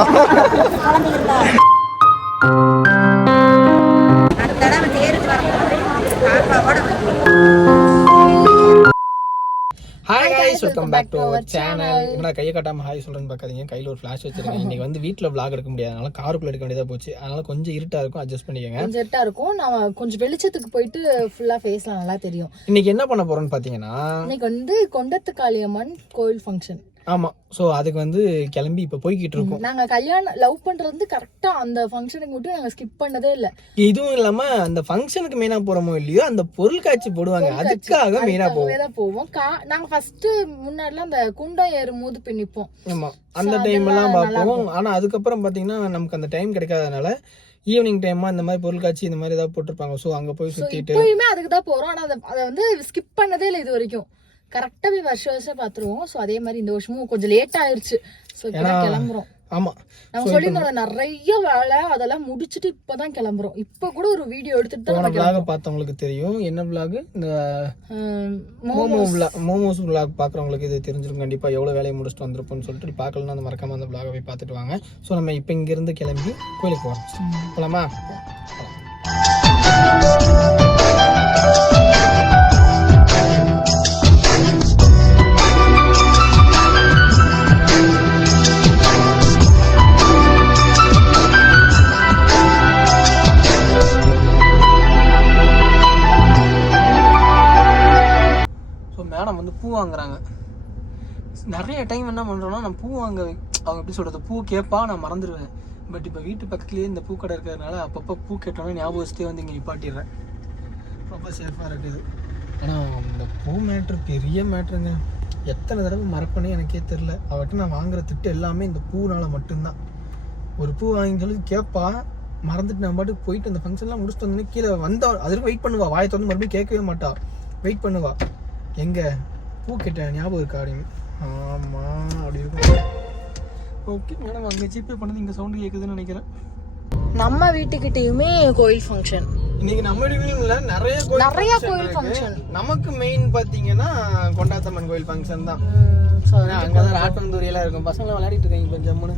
Hi guys welcome back to our channel என்னடா கையை காட்டாம ஹாய் சொல்றேன்னு பார்க்காதீங்க கையில ஒரு ஃபிளாஷ் வச்சிருக்கேன் இன்னைக்கு வந்து வீட்ல vlog எடுக்க முடியாதனால காருக்குள்ள எடுக்க வேண்டியதா போச்சு. அதனால கொஞ்சம் இருட்டா இருக்கும். அட்ஜஸ்ட் பண்ணிக்கோங்க. கொஞ்சம் இருட்டா இருக்கும். நான் கொஞ்சம் வெளிச்சத்துக்கு போயிட்டு ஃபுல்லா ஃபேஸ்லாம் நல்லா தெரியும். இன்னைக்கு என்ன பண்ண போறோம்னு பாத்தீங்கன்னா இன்னைக்கு வந்து கொண்டத்து காளியம்மன் கோயில் ஃபங்க்ஷன் ஆமா. சோ அதுக்கு வந்து கிளம்பி இப்ப போய்கிட்டு இருக்கோம். நாங்க கல்யாணம் லவ் பண்றது வந்து கரெக்டா அந்த ஃபங்க்ஷனுக்கு மட்டும் நாங்க ஸ்கிப் பண்ணதே இல்ல. இதுவும் இல்லாம அந்த ஃபங்க்ஷனுக்கு மெயினா போறோமோ இல்லையோ அந்த பொருள் காட்சி போடுவாங்க. அதுக்காக மெயினா போவோம் தான் போவோம். கா- நாங்க ஃபர்ஸ்ட் முன்னாடிலாம் அந்த குண்டம் ஏறும் போது போய் நிப்போம் ஆமா அந்த டைம் எல்லாம் பார்ப்போம். ஆனா அதுக்கப்புறம் பாத்தீங்கன்னா நமக்கு அந்த டைம் கிடைக்காதனால ஈவினிங் டைமா இந்த மாதிரி பொருள் காட்சி இந்த மாதிரி ஏதாவது போட்டிருப்பாங்க. சோ அங்க போய் சுத்திட்டு இப்பயுமே அதுக்கு தான் போறோம். ஆனா அதை அதை வந்து ஸ்கிப் பண்ணதே இல்லை இது வரைக்கும். கரெக்டா போய் வருஷம் வருஷம் பாத்துருவோம். சோ அதே மாதிரி இந்த வருஷமும் கொஞ்சம் லேட் ஆயிருச்சு. சோ இப்பதான் கிளம்புறோம். ஆமா. நாங்க சொல்லியிருந்தோம் நிறைய வேலை அதெல்லாம் முடிச்சிட்டு இப்பதான் கிளம்புறோம். இப்ப கூட ஒரு வீடியோ எடுத்துட்டு தான் vlog பார்த்தவங்களுக்கு தெரியும். என்ன vlog? இந்த மோமோ vlog மோமோஸ் vlog பார்க்குறவங்களுக்கு இது தெரிஞ்சிருக்கும் கண்டிப்பாக எவ்வளோ வேலையை முடிச்சுட்டு வந்திருப்போம்னு சொல்லிட்டு பார்க்கலன்னா அந்த மறக்காம அந்த vlog போய் பார்த்துட்டு வாங்க. ஸோ நம்ம இப்போ இங்கேருந்து கிளம்பி கோயிலுக்கு போகிறோம் போகலாமா பூ வாங்குறாங்க. நிறைய டைம் என்ன பண்ணுறோன்னா நான் பூ வாங்க அவங்க எப்படி சொல்கிறது பூ கேட்பா நான் மறந்துடுவேன் பட் இப்போ வீட்டு பக்கத்துலேயே இந்த பூக்கடை இருக்கிறதுனால அப்பப்போ பூ கேட்டோன்னே ஞாபகம் வச்சுட்டே வந்து இங்கே நிப்பாட்டிடுறேன். ரொம்ப சேஃபாக இருக்குது. ஆனால் இந்த பூ மேட்ரு பெரிய மேட்ருங்க எத்தனை தடவை மறப்பேனே எனக்கே தெரில அவர்கிட்ட நான் வாங்குற திட்டு எல்லாமே இந்த பூனால் மட்டும்தான். ஒரு பூ வாங்கி சொல்லி கேட்பா மறந்துட்டு நான் பாட்டுக்கு போயிட்டு அந்த ஃபங்க்ஷன்லாம் முடிச்சுட்டு வந்தோடனே கீழே வந்தா அதுக்கு வெயிட் பண்ணுவா. வாயை திறந்து மறுபடியும் கேட்கவே மாட்டா. வெயிட் பண்ணுவா. எங்கே? பூ கேட்டேன் ஞாபகம் இருக்கா அப்படின்னு? ஆமா அப்படி இருக்கும். ஓகே மேடம் அங்கே ஜிபே பண்ணது இங்கே சவுண்டு கேட்குதுன்னு நினைக்கிறேன். நம்ம வீட்டுக்கிட்டயுமே கோயில் ஃபங்க்ஷன் இன்னைக்கு நம்ம இல்ல நிறைய கோயில் நிறைய கோயில். ஃபங்க்ஷன் நமக்கு மெயின் பாத்தீங்கன்னா கொண்டாத்தம்மன் கோயில் ஃபங்க்ஷன் தான். அங்கதான் ராட்டந்தூரி எல்லாம் இருக்கும். பசங்க விளையாடிட்டு இருக்காங்க இப்போ ஜம்முன்னு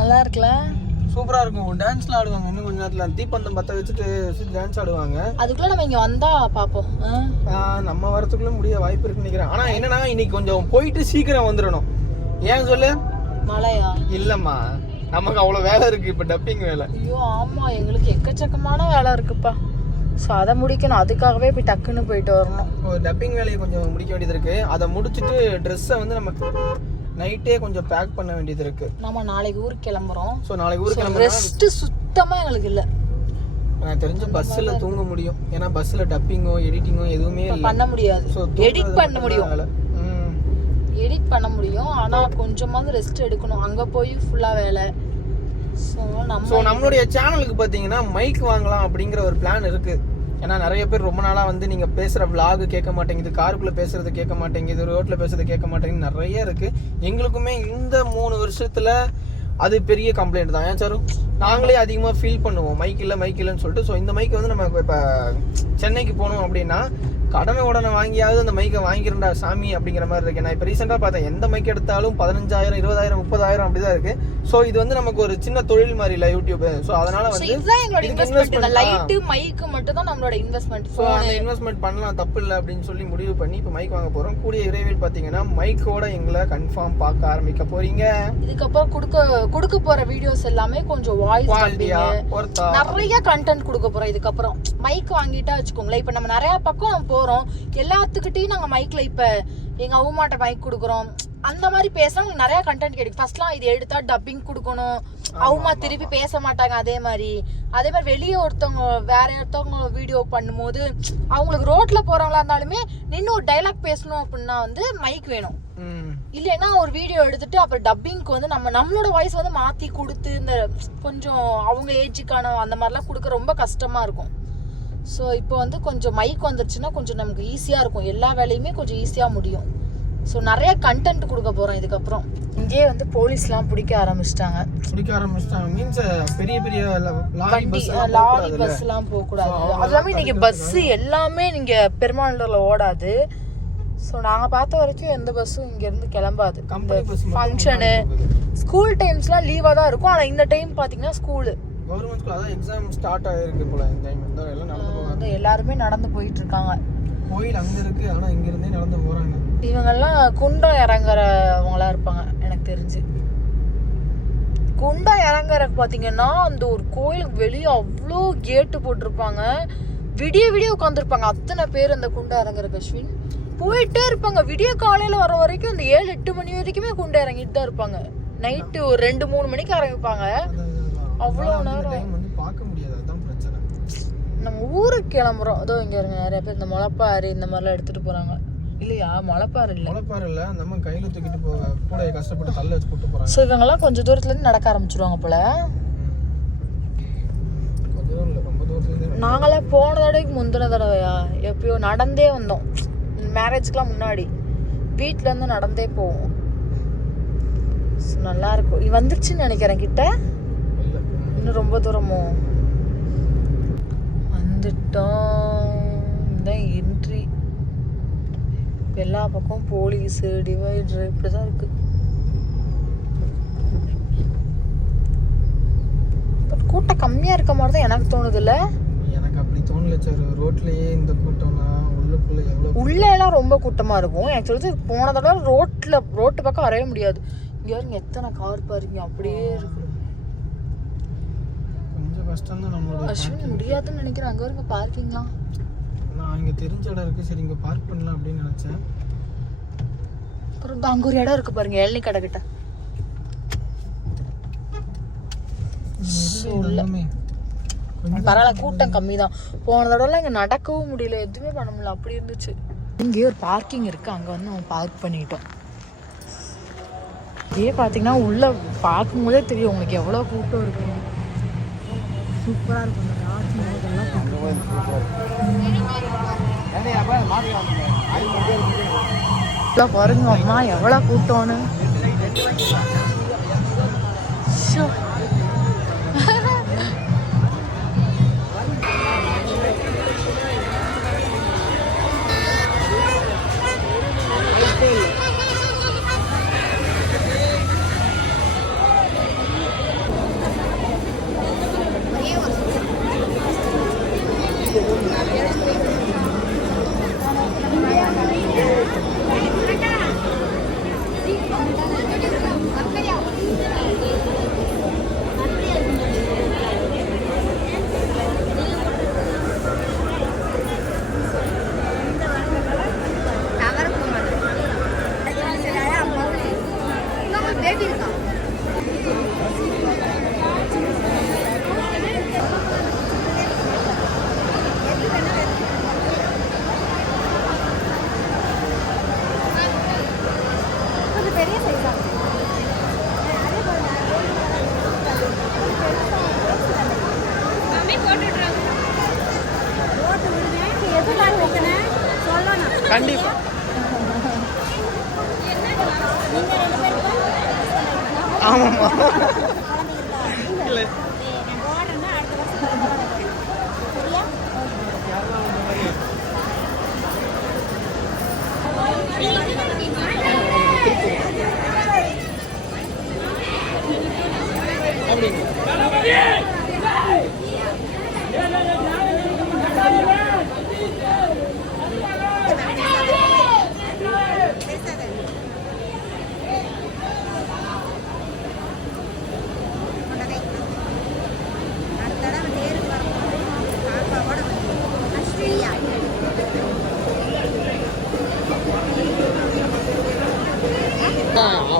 நல்லா இருக்குல்ல? சூப்பரா இருக்கும். டான்ஸ்லாம் ஆடுவாங்க. கொஞ்ச நேரத்துல தீப்பந்தம் பத்த வச்சுட்டு டான்ஸ் ஆடுவாங்க. அதுக்குள்ள நம்ம இங்க வந்தா பாப்போம். நம்ம வரத்துக்குள்ள முடிய வாய்ப்பு இருக்குன்னு நினைக்கிறேன். ஆனா என்னன்னா இன்னைக்கு கொஞ்சம் போயிட்டு சீக்கிரம் வந்துடணும். ஏன் சொல்லு? மழையா? இல்லம்மா. நமக்கு அவ்வளவு வேலை இருக்கு இப்ப டப்பிங் வேலை. ஐயோ ஆமா எங்களுக்கு எக்கச்சக்கமான வேலை இருக்குப்பா. ஸோ அதை முடிக்கணும். அதுக்காகவே போய் டக்குன்னு போயிட்டு வரணும். ஒரு டப்பிங் வேலையை கொஞ்சம் முடிக்க வேண்டியது இருக்கு. அதை முடிச்சிட்டு ட்ரெஸ்ஸை வந்து நம்ம நைட்டே கொஞ்சம் பேக் பண்ண வேண்டியது இருக்கு. நம்ம நாளைக்கு ஊருக்கு கிளம்புறோம். ஸோ நாளைக்கு ஊருக்கு கிளம்புறா ரெஸ்ட் சுத்தமா எங்களுக்கு இல்ல. எனக்கு தெரிஞ்ச பஸ்ஸில் தூங்க முடியும். ஏன்னா பஸ்ஸில் டப்பிங்கோ எடிட்டிங்கோ எதுவுமே பண்ண முடியாது. எடிட் பண்ண முடியும். எடிட் பண்ண முடியும். ஆனா கொஞ்சமாவது ரெஸ்ட் எடுக்கணும். அங்க போய் ஃபுல்லா வேலை. ஸோ நம்ம ஸோ நம்மளுடைய சேனலுக்கு பார்த்தீங்கன்னா மைக் வாங்கலாம் அப்படிங்கிற ஒரு பிளான் இருக்கு. ஏன்னா நிறைய பேர் ரொம்ப நாளாக வந்து நீங்கள் பேசுகிற vlog கேட்க மாட்டேங்குது காருக்குள்ளே பேசுறது கேட்க மாட்டேங்குது ரோட்டில் பேசுறது கேட்க மாட்டேங்குது நிறைய இருக்கு. எங்களுக்குமே இந்த மூணு வருஷத்துல அது பெரிய கம்ப்ளைண்ட் தான். ஏன் சார்? நாங்களே அதிகமாக ஃபீல் பண்ணுவோம். மைக் இல்லை மைக் இல்லைன்னு சொல்லிட்டு. ஸோ இந்த மைக் வந்து நம்ம இப்போ சென்னைக்கு போனோம் அப்படின்னா கடமை உடனே வாங்கியாவது அந்த மைக்கை வாங்கிக்கிறண்டா சாமி அப்படிங்கிற மாதிரி இருக்கு. நான் இப்போ ரீசெண்டாக பார்த்தேன் எந்த மைக் எடுத்தாலும் பதினஞ்சாயிரம் இருபதாயிரம் முப்பதாயிரம் அப்படிதான் இருக்கு. ஸோ இது வந்து நமக்கு ஒரு சின்ன தொழில் மாதிரி இல்லை யூடியூப். ஸோ அதனால வந்து எங்களோட இன்வெஸ்ட்மெண்ட் லைட்டு மைக்கு மட்டும் தான் நம்மளோட இன்வெஸ்ட்மெண்ட் ஸோ அந்த இன்வெஸ்ட்மெண்ட் பண்ணலாம் தப்பு இல்லை அப்படின்னு சொல்லி முடிவு பண்ணி இப்போ மைக் வாங்க போகிறோம் கூடிய விரைவில் பார்த்தீங்கன்னா மைக்கோட எங்களை கன்ஃபார்ம் பார்க்க ஆரம்பிக்க போறீங்க. இதுக்கப்புறம் கொடுக்க கொடுக்க போற வீடியோஸ் எல்லாமே கொஞ்சம் வாய்ஸ் நிறைய கண்டென்ட் கொடுக்க போறோம் இதுக்கப்புறம். மைக் வாங்கிட்டா வச்சுக்கோங்களேன் இப்ப நம்ம நிறைய பக்கம் நம்ம போறோம். எல்லாத்துக்கிட்டையும் நாங்க மைக்ல இப்ப எங்க அம்மாட்ட மைக் கொடுக்குறோம். அந்த மாதிரி பேசினா உங்களுக்கு நிறைய கண்டென்ட் கிடைக்கும். ஃபர்ஸ்ட்லாம் இது எடுத்தா டப்பிங் கொடுக்கணும். அவுமா திருப்பி பேச மாட்டாங்க அதே மாதிரி. அதே மாதிரி வெளியே ஒருத்தவங்க வேற ஒருத்தவங்க வீடியோ பண்ணும்போது அவங்களுக்கு ரோட்ல போறவங்களா இருந்தாலுமே நின்று ஒரு டைலாக் பேசணும் அப்படின்னா வந்து மைக் வேணும். இல்லைன்னா ஒரு வீடியோ எடுத்துட்டு அப்புறம் டப்பிங்க்கு வந்து நம்ம நம்மளோட வாய்ஸ் வந்து மாத்தி கொடுத்து இந்த கொஞ்சம் அவங்க ஏஜுக்கான அந்த மாதிரிலாம் கொடுக்க ரொம்ப கஷ்டமா இருக்கும். ஸோ இப்போ வந்து கொஞ்சம் மைக் வந்துருச்சுன்னா கொஞ்சம் நமக்கு ஈஸியா இருக்கும். எல்லா வேலையுமே கொஞ்சம் ஈஸியா முடியும். ஸோ நிறைய கண்டென்ட் கொடுக்க போறோம் இதுக்கப்புறம். இங்கேயே வந்து போலீஸ்லாம் பிடிக்க ஆரம்பிச்சிட்டாங்க. பிடிக்க ஆரம்பிச்சிட்டாங்க. மீன்ஸ் பெரிய பெரிய லாரி பஸ் லாரி பஸ் எல்லாம் போக கூடாது அது இல்லாம இன்னைக்கு பஸ் எல்லாமே நீங்க பெருமாண்டூர்ல ஓடாது. ஸோ நாங்கள் பார்த்த வரைக்கும் எந்த பஸ்ஸும் இங்கேருந்து கிளம்பாது. ஃபங்க்ஷனு ஸ்கூல் டைம்ஸ்லாம் லீவாக தான் இருக்கும். ஆனால் இந்த டைம் பார்த்தீங்கன்னா ஸ்கூலு கவர்மெண்ட் ஸ்கூல் அதான் எக்ஸாம் ஸ்டார்ட் ஆகிருக்கு போல. இந்த டைம் இந்த எல்லாம் நடந்து வந்து எல்லாருமே நடந்து போயிட்டு இருக்காங்க கோயில் அங்கே இருக்கு ஆனால் இங்க இருந்தே நடந்து போறாங்க. இவங்கெல்லாம் குண்டம் இறங்குறவங்களா இருப்பாங்க எனக்கு தெரிஞ்சு. குண்டம் இறங்குற பார்த்தீங்கன்னா அந்த ஒரு கோயிலுக்கு வெளியே அவ்வளோ கேட்டு போட்டிருப்பாங்க. விடிய விடிய உட்காந்துருப்பாங்க அத்தனை பேர் அந்த குண்டம் இறங்குற அஸ்வின். போயிட்டே இருப்பாங்க. விடிய காலையில வர வரைக்கும் அந்த ஏழு எட்டு மணி வரைக்குமே குண்டம் இறங்கிட்டு தான் இருப்பாங்க. நைட்டு ஒரு ரெண்டு மூணு மணிக்கு இறங்கிப்பாங்க. அவ்வளோ நேரம். வந்து பார்க்க முடியாது. அதான் பிரச்சனை. நம்ம ஊருக்கு கிளம்புறோம். அதோ இங்க இருங்க நிறைய பேர் இந்த முளைப்பாறு இந்த மாதிரிலாம் எடுத்துட்டு போறாங்க. இல்லையா? முளைப்பாறு இல்லை. முளைப்பாரு இல்ல அந்த அம்மா கையில தூக்கிட்டு போக கூட கஷ்டப்பட்டு தள்ள வச்சு கூட்டு போறாங்க. ஸோ இவங்கெல்லாம் கொஞ்சம் தூரத்துல இருந்து நடக்க ஆரம்பிச்சிருவாங்க போல. நாங்களாம் போன தடவைக்கு முந்தின தடவையா? எப்பயோ நடந்தே வந்தோம். மேரேஜ்க்குலாம் முன்னாடி. வீட்ல இருந்து நடந்தே போவோம். நல்லா இருக்கும். வந்துருச்சுன்னு நினைக்கிறேன் கிட்ட. இன்னும் ரொம்ப தூரமோ? வந்துட்டோம். இதான் என்ட்ரி எல்லா பக்கம் போலீஸு டிவைடர் இப்படிதான் இருக்கு. பட் கூட்டம் கம்மியா இருக்க மாதிரி தான் எனக்கு தோணுதுல்ல? எனக்கு அப்படி தோணல சார் ரோட்லயே இந்த கூட்டம்னா உள்ளுக்குள்ள எவ்வளவு உள்ள எல்லாம் ரொம்ப கூட்டமா இருக்கும். எனக்கு தெரிஞ்சு போன தடவை ரோட்ல ரோட்டு பக்கம் வரவே முடியாது. இங்க எத்தனை கார் பாருங்க அப்படியே இருக்கு. கஷ்டம் தான் நம்மளோட அஸ்வின் முடியாதுன்னு நினைக்கிறேன். அங்க வருங்க பார்க்கிங்லாம் நான் இங்க தெரிஞ்ச இடம் இருக்கு. சரி இங்க பார்க் பண்ணலாம் அப்படின்னு நினைச்சேன். அப்புறம் அங்க ஒரு இடம் இருக்கு பாருங்க இளநீ கடை கிட்ட. எல்லாமே பரவாயில்ல கூட்டம் கம்மி தான் போன தடவை இங்க நடக்கவும் முடியல. எதுவுமே பண்ண முடியல. அப்படி இருந்துச்சு. இங்கேயே ஒரு பார்க்கிங் இருக்கு. அங்க வந்து நம்ம பார்க் பண்ணிட்டோம். இதே பாத்தீங்கன்னா உள்ள பார்க்கும்போதே தெரியும் உங்களுக்கு எவ்வளவு கூட்டம் இருக்கு. சூப்பரா இருக்கும். இந்த ராஜ் எல்லாம் இவ்வளோ பாருங்க அம்மா எவ்வளோ கூட்டம்னு. ஷோ.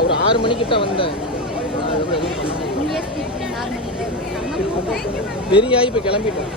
ஒரு ஆறு மணிக்கிட்ட வந்தேன். பெரியாய் இப்போ கிளம்பிட்டேன்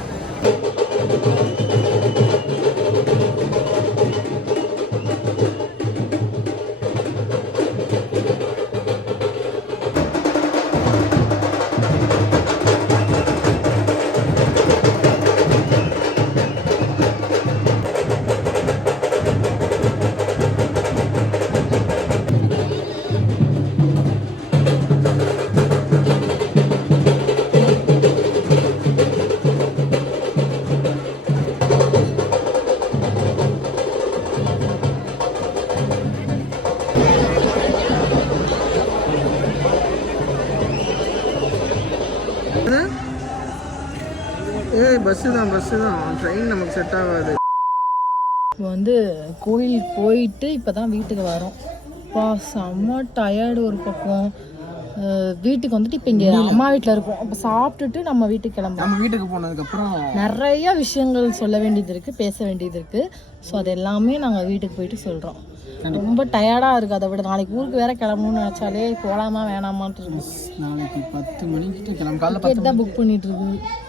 பஸ்ஸு தான் பஸ்ஸு தான் ட்ரெயின் நமக்கு செட் ஆகாது. இப்போ வந்து கோயில் போயிட்டு இப்போ தான் வீட்டுக்கு வரோம். பா செம்ம டயர்டு ஒரு பக்கம். வீட்டுக்கு வந்துட்டு இப்போ இங்கே அம்மா வீட்டில் இருக்கோம். அப்போ சாப்பிட்டுட்டு நம்ம வீட்டுக்கு கிளம்புறோம். நம்ம வீட்டுக்கு போனதுக்கப்புறம் நிறைய விஷயங்கள் சொல்ல வேண்டியது இருக்குது பேச வேண்டியது இருக்குது ஸோ அது எல்லாமே நாங்கள் வீட்டுக்கு போயிட்டு சொல்கிறோம் ரொம்ப டயர்டாக இருக்குது அதை விட நாளைக்கு ஊருக்கு வேற கிளம்பணும்னு நினச்சாலே போகலாமா வேணாமான்ட்டு இருக்கு. நாளைக்கு பத்து மணிக்கிட்ட கிளம்ப. டிக்கெட் தான் புக் பண்ணிட்டு இருக்கு.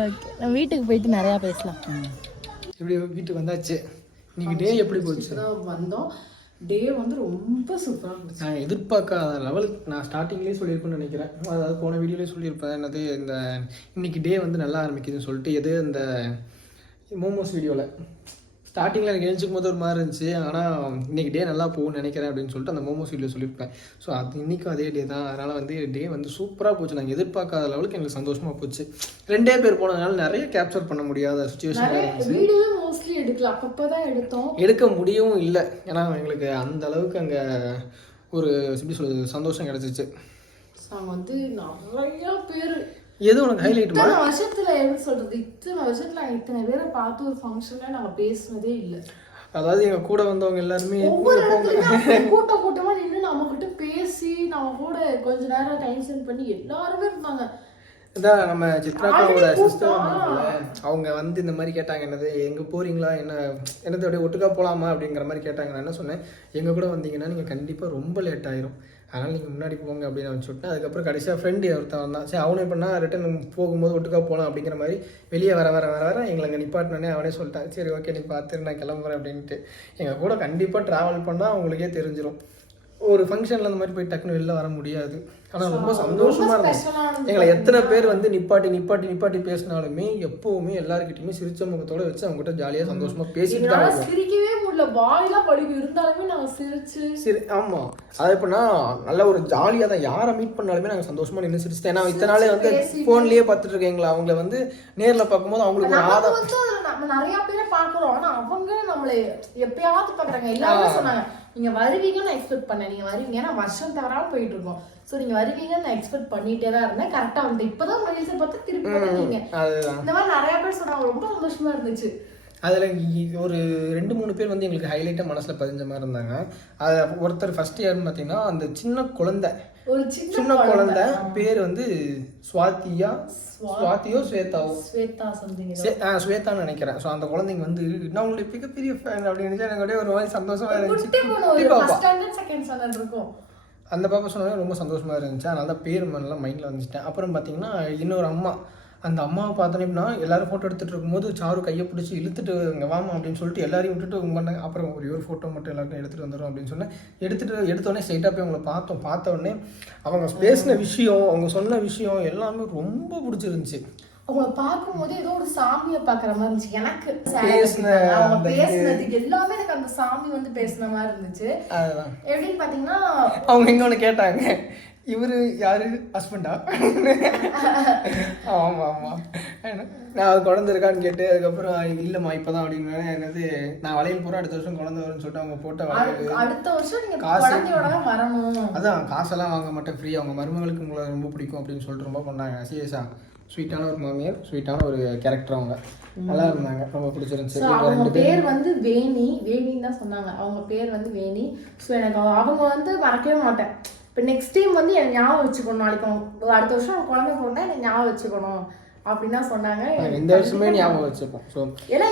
ஓகே நம்ம வீட்டுக்கு போயிட்டு நிறையா பேசலாம். இப்படி வீட்டுக்கு வந்தாச்சு? இன்னைக்கு டே எப்படி போச்சு? வந்தோம். டே வந்து ரொம்ப சூப்பராக இருந்துச்சு நான் எதிர்பார்க்காத லெவலுக்கு நான் ஸ்டார்டிங்லேயே சொல்லியிருப்பேன்னு நினைக்கிறேன். அதாவது போன வீடியோலேயே சொல்லியிருப்பேன். என்னது இந்த இன்னைக்கு டே வந்து நல்லா ஆரம்பிக்குதுன்னு சொல்லிட்டு எது இந்த மோமோஸ் வீடியோவில் ஸ்டார்டிங்கில் எனக்கு எழுச்சிக்கும் போது ஒரு மாதிரி இருந்துச்சு. ஆனால் இன்னைக்கு டே நல்லா போகும்னு நினைக்கிறேன் அப்படின்னு சொல்லிட்டு அந்த மோமோஸ் வீடியோ சொல்லியிருப்பேன். ஸோ அது இன்றைக்கும் அதே டே தான். அதனால் வந்து டே வந்து சூப்பராக போச்சு. நாங்கள் எதிர்பார்க்காத லெவலுக்கு எங்களுக்கு சந்தோஷமாக போச்சு. ரெண்டே பேர் போனதுனால நிறைய கேப்சர் பண்ண முடியாத சுச்சுவேஷன் இருந்துச்சு. எடுக்க முடியவும் இல்லை. ஏன்னா எங்களுக்கு அந்த அளவுக்கு அங்கே ஒரு எப்படி சொல்றது சந்தோஷம் கிடச்சிச்சு. நாங்கள் வந்து நிறைய பேர் எது உனக்கு ஹைலைட்டுமா இத்தனை வருஷத்துல எப்படி சொல்றது? இத்தனை வருஷத்துல இத்தனை பேரை பார்த்து ஒரு ஃபங்க்ஷன்ல நாங்க பேசுனதே இல்ல. அதாவது எங்க கூட வந்தவங்க எல்லாருமே ஒவ்வொரு இடத்துலயும் கூட்டம் கூட்டமா நின்று நம்ம கிட்ட பேசி நம்ம கூட கொஞ்ச நேரம் டைம் ஸ்பெண்ட் பண்ணி எல்லாருமே இருந்தாங்க. இதான் நம்ம சித்ராக்காவோட சிஸ்டர். அவங்க வந்து இந்த மாதிரி கேட்டாங்க என்னது எங்க போறீங்களா? என்ன என்னது அப்படியே ஒட்டுக்கா போலாமா? அப்படிங்கிற மாதிரி கேட்டாங்க. நான் என்ன சொன்னேன் எங்க கூட வந்தீங்கன்னா நீங்க கண்டிப்பா ரொம்ப லேட் ஆயிரும். அதனால நீங்க முன்னாடி போங்க அப்படின்னு நான் சொல்லிட்டேன் அதுக்கப்புறம் கடைசியாக ஃப்ரெண்டு ஒருத்தன் வந்தான். சரி அவனே பண்ணா ரிட்டன் போகும்போது ஒட்டுக்கா போகலாம் அப்படிங்கிற மாதிரி வெளியே வர வர வர வர எங்களை அங்கே நிப்பாட்டினே அவனே சொல்லிட்டான். சரி ஓகே நீ பார்த்துரு நான் கிளம்புறேன் அப்படின்ட்டு எங்கள் கூட கண்டிப்பாக ட்ராவல் பண்ணால் அவங்களுக்கே தெரிஞ்சிடும் ஒரு ஃபங்க்ஷனில் அந்த மாதிரி போய் டக்குன்னு வெளில வர முடியாது. ஆனால் ரொம்ப சந்தோஷமா special ஆ இருந்துச்சு இருந்துச்சு. எங்களை எத்தனை பேர் வந்து நிப்பாட்டி நிப்பாட்டி நிப்பாட்டி பேசினாலுமே எப்பவுமே எல்லாருக்கிட்டையுமே சிரிச்ச முகத்தோட வச்சு அவங்க கிட்ட ஜாலியாக சந்தோஷமா பேசிட்டு தான் முடியல வாயெல்லாம் படிக்க இருந்தாலுமே நாங்க சிரிச்சு சரி ஆமா. அது எப்படின்னா நல்ல ஒரு ஜாலியாக தான் யாரை மீட் பண்ணாலுமே நாங்கள் சந்தோஷமா நின்று சிரிச்சிட்டேன் ஏன்னா இத்தனை நாளே வந்து. ஃபோன்லேயே பார்த்துட்டு இருக்கீங்களா அவங்கள வந்து நேரில் பார்க்கும்போது அவங்களுக்கு ஒரு ஆதம் நம்ம நிறைய பேரை பாக்குறோம் ஆனா அவங்க நம்மளை எப்பயாவது பாக்குறாங்க எல்லாருமே சொன்னாங்க நீங்க வருவீங்கன்னு நான் எக்ஸ்பெக்ட் பண்ணேன். நீங்க வருவீங்க. ஏன்னா வருஷம் தவறாம போயிட்டு இருக்கோம் சோ நீங்க வருவீங்கன்னு நான் எக்ஸ்பெக்ட் பண்ணிட்டே தான் இருந்தேன். கரெக்டா வந்து இப்பதான் மகிழ்ச்சி பார்த்து திருப்பி அதுதான். இந்த மாதிரி நிறைய பேர் சொன்னாங்க. ரொம்ப சந்தோஷமா இருந்துச்சு. அதில் ஒரு ரெண்டு மூணு பேர் வந்து எங்களுக்கு ஹைலைட்டாக மனசில் பதிஞ்ச மாதிரி இருந்தாங்க. அது ஒருத்தர் ஃபர்ஸ்ட் இயர்னு பார்த்தீங்கன்னா அந்த சின்ன குழந்தை. ஒரு சின்ன குழந்தை. பேர் வந்து சுவாத்தியா சுவாத்தியோ ஸ்வேதாவோ. ஸ்வேதா சம்திங் ஆ, ஸ்வேதான்னு நினைக்கிறேன். ஸோ அந்த குழந்தைங்க வந்து நான் உங்களுக்கு மிகப்பெரிய ஃபேன் அப்படின்னு நினைச்சா எனக்கு அப்படியே ஒரு மாதிரி சந்தோஷமா இருந்துச்சு. அந்த பாப்பா சொன்னாலே ரொம்ப சந்தோஷமா இருந்துச்சு. அதனால தான் பேர் மனலாம் மைண்டில் வந்துச்சிட்டேன். அப்புறம் பார்த்தீங்கன்னா இன்னொரு அம்மா. அந்த அம்மாவை பார்த்தோன்னே எல்லாரும் ஃபோட்டோ எடுத்துட்டு இருக்கும்போது சாரு கையை பிடிச்சி இழுத்துட்டு இங்கே வாமா அப்படின்னு சொல்லிட்டு எல்லாரையும் விட்டுட்டு இவங்க பண்ணாங்க அப்புறம் ஒரு ஒரு ஃபோட்டோ மட்டும் எல்லாருக்கும் எடுத்துகிட்டு வந்துடும் அப்படின்னு சொன்னேன். எடுத்துட்டு எடுத்தோடனே ஸ்ட்ரைட்டாக போய் அவங்கள பார்த்தோம். பார்த்த உடனே அவங்க பேசின விஷயம் அவங்க சொன்ன விஷயம் எல்லாமே ரொம்ப பிடிச்சிருந்துச்சு. அவங்கள பார்க்கும்போது ஏதோ ஒரு சாமியை பார்க்குற மாதிரி இருந்துச்சு. எனக்கு பேசுன அவங்க அந்த இது. பேசுனதுக்கு எல்லாமே எனக்கு அந்த சாமி வந்து பேசுன மாதிரி இருந்துச்சு. எப்படின்னு பார்த்தீங்கன்னா அவங்க இன்னொன்று கேட்டாங்க. இவர் யாரு? ஹஸ்பண்டா ஆமாம் ஆமாம் நான் குழந்தை இருக்கான்னு கேட்டு அதுக்கப்புறம் இல்லைம்மா இப்போ தான் அப்படின்னு என்னது நான் வளையல் பூரா அடுத்த வருஷம் குழந்தை வரும்னு சொல்லிட்டு அவங்க போட்ட அடுத்த வருஷம் காசு. அதான் காசெல்லாம் வாங்க மாட்டேன் ஃப்ரீ அவங்க மருமகளுக்கு உங்களை ரொம்ப பிடிக்கும் அப்படின்னு சொல்லிட்டு ரொம்ப பண்ணாங்க. சீரியஸா ஸ்வீட்டான ஒரு மாமியார் ஸ்வீட்டான ஒரு கேரக்டர் அவங்க. நல்லா இருந்தாங்க. ரொம்ப பிடிச்சிருந்துச்சு. அவங்க பேர் வந்து வேணி வேணின்னு தான் சொன்னாங்க. அவங்க பேர் வந்து வேணி. ஸோ எனக்கு அவ- அவங்க வந்து மறக்கவே மாட்டேன். இப்போ நெக்ஸ்ட் டைம் வந்து எனக்கு ஞாபகம் வச்சுக்கணும். நாளைக்கு அடுத்த வருஷம் குழந்தை பிறந்தா எனக்கு ஞாபகம் வச்சுக்கணும். அப்படின்னு சொன்னாங்க. இந்த வருஷமே ஞாபகம் வச்சுப்போம். ஏன்னா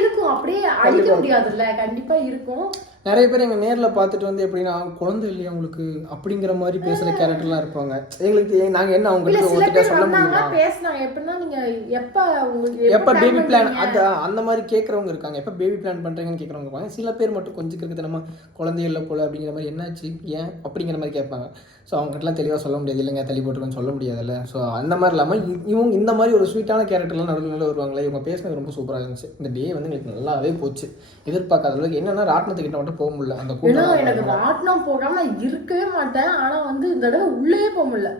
இருக்கும். அப்படியே அழிக்க முடியாதுல்ல. கண்டிப்பா இருக்கும். நிறைய பேர் எங்க நேர்ல பார்த்துட்டு வந்து எப்படின்னா குழந்தை இல்லையா உங்களுக்கு? அப்படிங்கிற மாதிரி பேசுற கேரக்டர்லாம் இருப்பாங்க. எங்களுக்கு தெ- நாங்க என்ன அவங்க இல்ல கிட்ட சில ஒத்துட்டா சொல்ல முடியுமா? பேசினாங்க எப்படின்னா நீங்க எப்ப உங்களுக்கு எப்ப பேபி பிளான் பண்றீங்க? அந்த மாதிரி கேட்கறவங்க இருக்காங்க. எப்ப பேபி பிளான் பண்றீங்கன்னு கேட்கறவங்க இருப்பாங்க. சில பேர் மட்டும் கொஞ்சம் கிறுக்குத்தனமா குழந்தை இல்லை போல அப்படிங்கிற மாதிரி என்னாச்சு? ஏன்? அப்படிங்கிற மாதிரி கேட்பாங்க. ஸோ அவங்ககிட்டலாம் தெளிவாக சொல்ல முடியாது. இல்லைங்க தள்ளி போட்டுருன்னு சொல்ல முடியாதுல்ல. ஸோ அந்த மாதிரி இல்லாமல் இவங்க இந்த மாதிரி ஒரு ஸ்வீட்டான கேரக்டர்லாம் நடுவில் வருவாங்களே இவங்க பேசினது ரொம்ப சூப்பராக இருந்துச்சு. இந்த டே வந்து எனக்கு நல்லாவே போச்சு. எதிர்பார்க்காத அளவுக்கு என்னன்னா ராட்டினத்துக்கிட்ட மட்டும் போக முடியல. அந்த ஏன்னா எனக்கு ராட்டினம் நான் இருக்கவே மாட்டேன். ஆனா வந்து இந்த தடவை உள்ளேயே போக முடியல.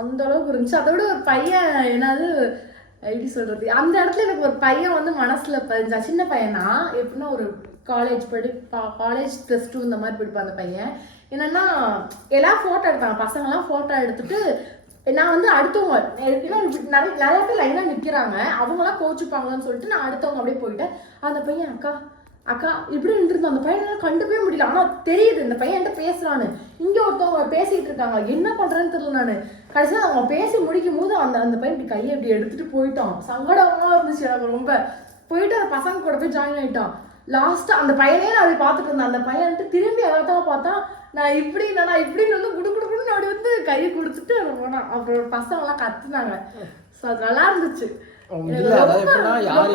அந்த அளவுக்கு இருந்துச்சு அதை விட ஒரு பையன் என்னது எப்படி சொல்றது? அந்த இடத்துல எனக்கு ஒரு பையன் வந்து மனசுல பதிஞ்சா சின்ன பையனா எப்படின்னா ஒரு காலேஜ் படி காலேஜ் ப்ளஸ் டூ இந்த மாதிரி படிப்பான் அந்த பையன். என்னன்னா எல்லாம் ஃபோட்டோ எடுத்தாங்க பசங்கெல்லாம் ஃபோட்டோ எடுத்துட்டு நான் வந்து அடுத்தவங்க நிறைய நிறைய பேர் லைனா நிக்கிறாங்க. அவங்களாம் கோச்சுப்பாங்கன்னு சொல்லிட்டு நான் அடுத்தவங்க அப்படியே போயிட்டேன். அந்த பையன் அக்கா அக்கா இப்படி நின்று அந்த பையனை கண்டுக்கவே முடியல. ஆனா தெரியுது இந்த பையன் என்கிட்ட பேசுறான்னு. இங்க ஒருத்தவங்க பேசிட்டு இருக்காங்க. என்ன பண்றேன்னு தெரியல நானு. கடைசியா அவங்க பேசி முடிக்கும் போது அந்த அந்த பையன் இப்படி கையை இப்படி எடுத்துட்டு போயிட்டான். சங்கடமா இருந்துச்சு எனக்கு ரொம்ப. போயிட்டு அந்த பசங்க கூட போய் ஜாயின் ஆயிட்டான். லாஸ்ட்டாக அந்த பையனே நான் அப்படி பார்த்துட்டு இருந்தேன். அந்த பையன் வந்துட்டு திரும்பி எல்லாத்தான் பார்த்தா நான் இப்படி நான் இப்படின்னு வந்து குடு குடுக்குன்னு அப்படி வந்து கையை கொடுத்துட்டு போனான். அப்புறம் பசங்க எல்லாம் கத்துனாங்க. ஸோ அது நல்லா இருந்துச்சு.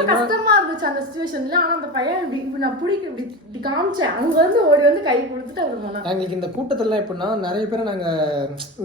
கஷ்டமா இருந்துச்சு அந்த சுச்சுவேஷன்ல ஆனா அந்த பையன் இப்படி நான் பிடிக்க இப்படி காமிச்சேன். அங்க வந்து ஓடி வந்து கை கொடுத்துட்டு அவர் போனான் எங்களுக்கு இந்த கூட்டத்துல எப்படின்னா நிறைய பேரை நாங்க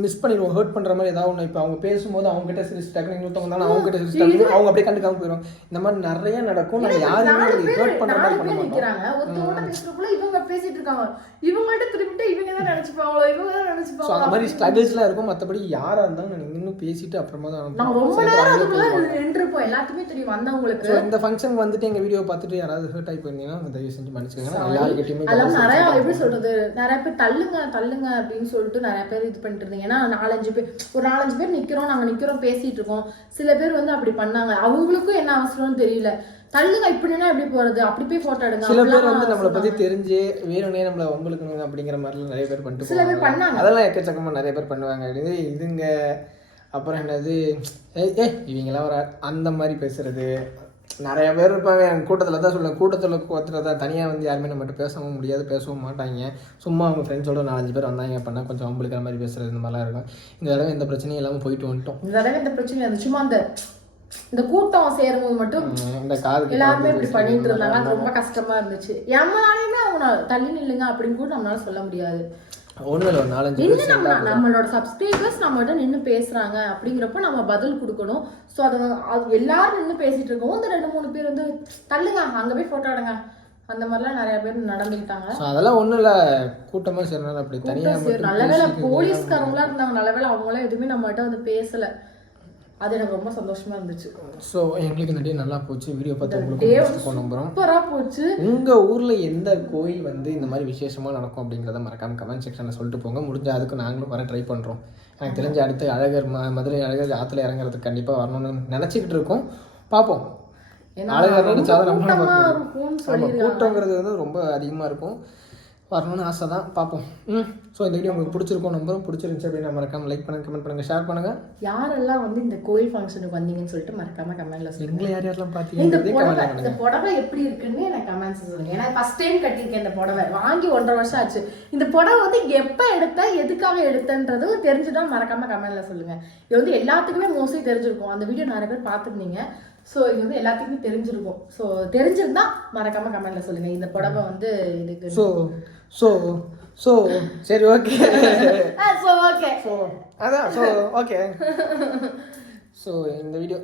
மிஸ் பண்ணிடுவோம். ஹர்ட் பண்ற மாதிரி ஏதாவது ஒன்று இப்போ அவங்க பேசும்போது அவங்க கிட்ட சிரிச்சு டக்குனு இன்னொருத்தவங்க தான் அவங்க கிட்ட அவங்க அப்படியே கண்டுக்காம போயிடும் இந்த மாதிரி நிறைய நடக்கும். நாங்க யாருமே ஹர்ட் பண்ற மாதிரி பண்ண மாட்டோம். ஒருத்தவங்க பேசுறதுக்குள்ள இவங்க பேசிட்டு இருக்காங்க. இவங்கள்ட்ட திரும்பிட்டு இவங்க தான் நினைச்சுப்பாங்களோ? இவங்க தான் நினைச்சுப்பாங்களோ? அந்த மாதிரி ஸ்ட்ரகிள்ஸ்லாம் இருக்கும். மற்றபடி யாரா இருந்தாலும் இன்னும் பேசிட்டு அப்புறமா தான் நாங்க ரொம்ப நேரம் அதுக்குள்ள நின்றுப்போம் எல்லாத்துக்குமே தெரியும் வந்தவங்களுக்கு. இந்த ஃபங்க்ஷன் வந்துட்டு எங்க வீடியோ பார்த்துட்டு யாராவது ஹர்ட் ஆகி போயிருந்தீங்கன்னா தயவு செஞ்சு மன்னிச்சுக்கோங்க. நான் எல்லாருக்கிட்டையுமே அதெல்லாம் நிறைய எப்படி சொல்றது? நிறைய பேர் தள்ளுங்க தள்ளுங்க அப்படின்னு சொல்லிட்டு நிறைய பேர் இது பண்ணிட்டு இருந்தீங்க. ஏன்னா நாலஞ்சு பேர் ஒரு நாலஞ்சு பேர் நிக்கிறோம் நாங்க நிக்கிறோம் பேசிட்டு இருக்கோம். சில பேர் வந்து அப்படி பண்ணாங்க. அவங்களுக்கும் என்ன அவசரம்னு தெரியல. தள்ளுங்க இப்படின்னா எப்படி போறது? அப்படி போய் போட்டோ எடுங்க. சில பேர் வந்து நம்மளை பத்தி. தெரிஞ்சு வேணும்னே நம்மளை உங்களுக்கு அப்படிங்கிற மாதிரிலாம் நிறைய பேர் பண்ணிட்டு சில பேர். பண்ணாங்க. அதெல்லாம் எக்கச்சக்கமா நிறைய பேர் பண்ணுவாங்க. இது இதுங்க அப்புறம் என்னது ஏ ஏ இவங்கெல்லாம் ஒரு அந்த மாதிரி பேசுறது. நிறைய பேர் இருப்பாங்க என் கூட்டத்தில் தான் சொல்லுவேன். கூட்டத்தில் ஒருத்தர் தான் தனியாக வந்து யாருமே நம்மகிட்ட பேசவும் முடியாது பேசவும் மாட்டாங்க. சும்மா அவங்க ஃப்ரெண்ட்ஸோட நாலஞ்சு பேர் வந்தாங்க பண்ணால் கொஞ்சம் அவங்களுக்கிற மாதிரி பேசுறது இந்த மாதிரிலாம் இருக்கும். இந்த தடவை எந்த பிரச்சனையும் இல்லாமல் போயிட்டு வந்துட்டோம். இந்த தடவை இந்த பிரச்சனை இருந்துச்சு சும்மா அந்த இந்த கூட்டம் சேரும்போது மட்டும் உம், இந்த காது எல்லாருமே இப்படி பண்ணிட்டு இருந்தாங்க. அது ரொம்ப கஷ்டமா இருந்துச்சு. நம்மளாலையுமே அவங்க தள்ளி நில்லுங்க அப்படின்னு கூட நம்மளால சொல்ல முடியாது. நின்று நம்ம நம்மளோட சப்ஸ்கிரைபர்ஸ் நம்மகிட்ட நின்று பேசுறாங்க அப்படிங்கிறப்ப நம்ம பதில் கொடுக்கணும். ஸோ அது அது எல்லாரும் நின்று பேசிட்டு இருக்கோம் இந்த ரெண்டு மூணு பேர் வந்து தள்ளுங்க அங்க போய் போட்டோ எடுங்க. அந்த மாதிரிலாம் நிறைய பேர் நடந்துக்கிட்டாங்க. அதெல்லாம் ஒன்றும் இல்லை கூட்டமாக சேர்னால அப்படி தனியாக. நல்ல வேளை போலீஸ்காரங்களா இருந்தாங்க. நல்ல வேளை அவங்களாம் எதுவுமே நம்மகிட்ட வந்து பேசல. அது எனக்கு ரொம்ப சந்தோஷமா இருந்துச்சு. ஸோ எங்களுக்கு இந்த டே நல்லா போச்சு. வீடியோ பார்த்து உங்களுக்கு day பிடிச்சிருக்கோம் நம்புகிறோம் சூப்பரா போச்சு. உங்கள் ஊரில் எந்த கோயில் வந்து இந்த மாதிரி விசேஷமாக நடக்கும் அப்படிங்கிறத மறக்காம கமெண்ட் செக்ஷனில் சொல்லிட்டு போங்க. முடிஞ்ச அதுக்கு நாங்களும் வர ட்ரை பண்ணுறோம் எனக்கு தெரிஞ்ச அடுத்து அழகர் ம மதுரை அழகர் ஆற்றுல இறங்குறதுக்கு கண்டிப்பாக வரணும்னு நினச்சிக்கிட்டு இருக்கோம். பார்ப்போம். அழகர் நினச்சாதான் ரொம்ப நம்ம கூட்டங்கிறது வந்து ரொம்ப அதிகமாக இருக்கும். வரணும்னு ஆசை தான். பார்ப்போம். ம். ஸோ இந்த வீடியோ உங்களுக்கு பிடிச்சிருக்கோம் நம்புறோம் பிடிச்சிருந்துச்சு அப்படின்னா மறக்காம லைக் பண்ணுங்க கமெண்ட் பண்ணுங்கள் ஷேர் பண்ணுங்கள் யாரெல்லாம் வந்து இந்த கோயில் ஃபங்க்ஷனுக்கு வந்தீங்கன்னு சொல்லிட்டு மறக்காம கமெண்ட்ல சொல்லுங்க. யார் யாரெல்லாம் கமெண்ட் இந்த புடவை எப்படி இருக்குன்னு எனக்கு கமெண்ட்ஸ் சொல்லுங்க. ஏன்னா ஃபர்ஸ்ட் டைம் கட்டியிருக்கேன் இந்த புடவை. வாங்கி ஒன்றரை வருஷம் ஆச்சு. இந்த புடவை வந்து எப்போ எடுத்தேன் எதுக்காக எடுத்தேன்றது தெரிஞ்சுதான் மறக்காம கமெண்ட்ல சொல்லுங்க. இது வந்து எல்லாத்துக்குமே மோஸ்ட்லி தெரிஞ்சிருக்கும். அந்த வீடியோ நிறைய பேர் பார்த்துருந்தீங்க. ஸோ இது வந்து எல்லாத்துக்குமே தெரிஞ்சிருக்கும். ஸோ தெரிஞ்சிருந்தா மறக்காம கமெண்ட்ல சொல்லுங்க. இந்த புடவை வந்து இதுக்கு ஸோ ஸோ ஸோ சரி ஓகே. So okay. ஸோ அதான் ஸோ ஓகே. ஸோ இந்த வீடியோ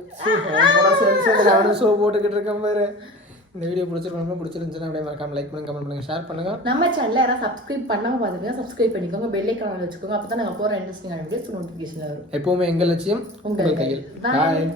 அவனும் ஷோ போட்டுக்கிட்டு இருக்கேன் பாரு. இந்த வீடியோ பிடிச்சிருக்கணும் பிடிச்சிருந்துச்சுன்னா அப்படியே மறக்காம லைக் பண்ணுங்க கமெண்ட் பண்ணுங்க ஷேர் பண்ணுங்க. நம்ம சேனலை யாராவது சப்ஸ்கிரைப் பண்ணாம பார்த்துங்க சப்ஸ்கிரைப் பண்ணிக்கோங்க பெல் ஐக்கான் வச்சுக்கோங்க அப்போ தான் நாங்கள் போகிற இன்ட்ரெஸ்டிங்கான வீடியோஸ் நோட்டிஃபிகேஷன் வரும். எப்பவுமே எங்கள் லட்சியம்? உங்கள் கையில். Bye. பாய்